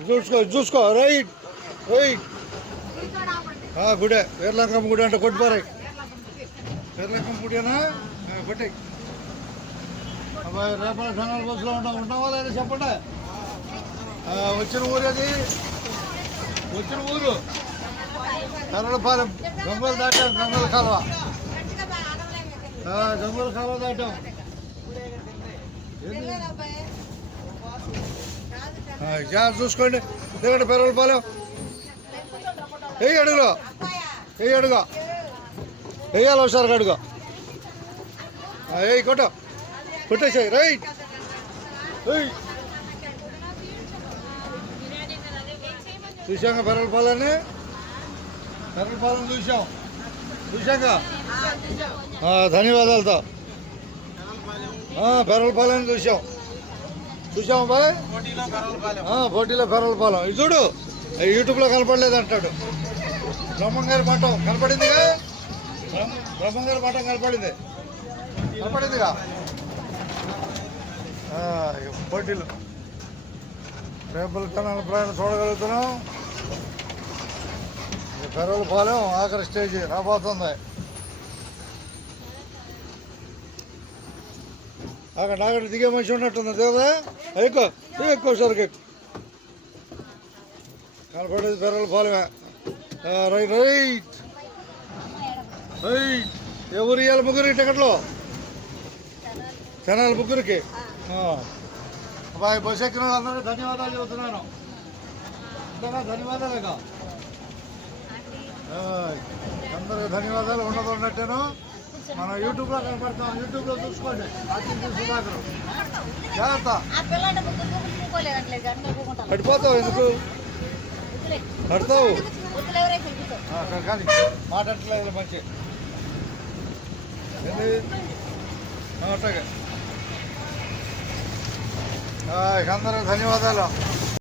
చూసుకో చూసుకో right right గుడే వీర్లంకమ్మ గుడి అంటే కొట్టిపారాయి వీర్లంకమ్మ గుడేనా కొట్టాయి అబ్బాయి రేపటి జనరల్ బస్సులో ఉంటావా లేదా చెప్పండి వచ్చిన ఊరు అది వచ్చిన ఊరు కర్రలపాలెం గంగోలు దాటాం గంగోల కాలువ గంగోల కాలువ దాటాం చూసుకోండి దిగండి పెరలపాలెం అడుగులో అడుగు వేయాలి ఒకసారి అడుగు కొట్టేసాయి రైట్ చూసాక పెరలపాలని చూసాక ధన్యవాదాలతో పెరలపాలని చూసాం బాయ్ పోటీలో పెరలపాలెం ఇది చూడు యూట్యూబ్లో కనపడలేదు అంటాడు బ్రహ్మంగారి మఠం కనపడిందిగా బ్రహ్మంగారి మఠం కనపడిందిగా పోటీలు రేపటి కన్నా ప్రయాణం చూడగలుగుతున్నాం పెరలపాలెం ఆఖరి స్టేజ్ రాబోతుంది అక్కడ దిగే మనిషి ఉన్నట్టుంది కదా ఎక్కువ సరికి కనపడేది పెరలపాలెమే రైట్ రైట్ రైట్ ఎవరు ఇవ్వాలి ముగ్గురికి టికెట్లు జనాలు ముగ్గురికి అబ్బాయి బస్ ఎక్కిన అందరూ ధన్యవాదాలు చెబుతున్నాను అంతేగా ధన్యవాదాలుగా అందరికి ధన్యవాదాలు ఉన్నట్టేను మనం యూట్యూబ్లో కనపడతాం యూట్యూబ్లో చూసుకోండి సుధాకర్ జాగ్రత్త పడిపోతావు ఎందుకు పడతావు కానీ మాట్లాడట్లేదు మంచి అట్లాగే అందరికి ధన్యవాదాలు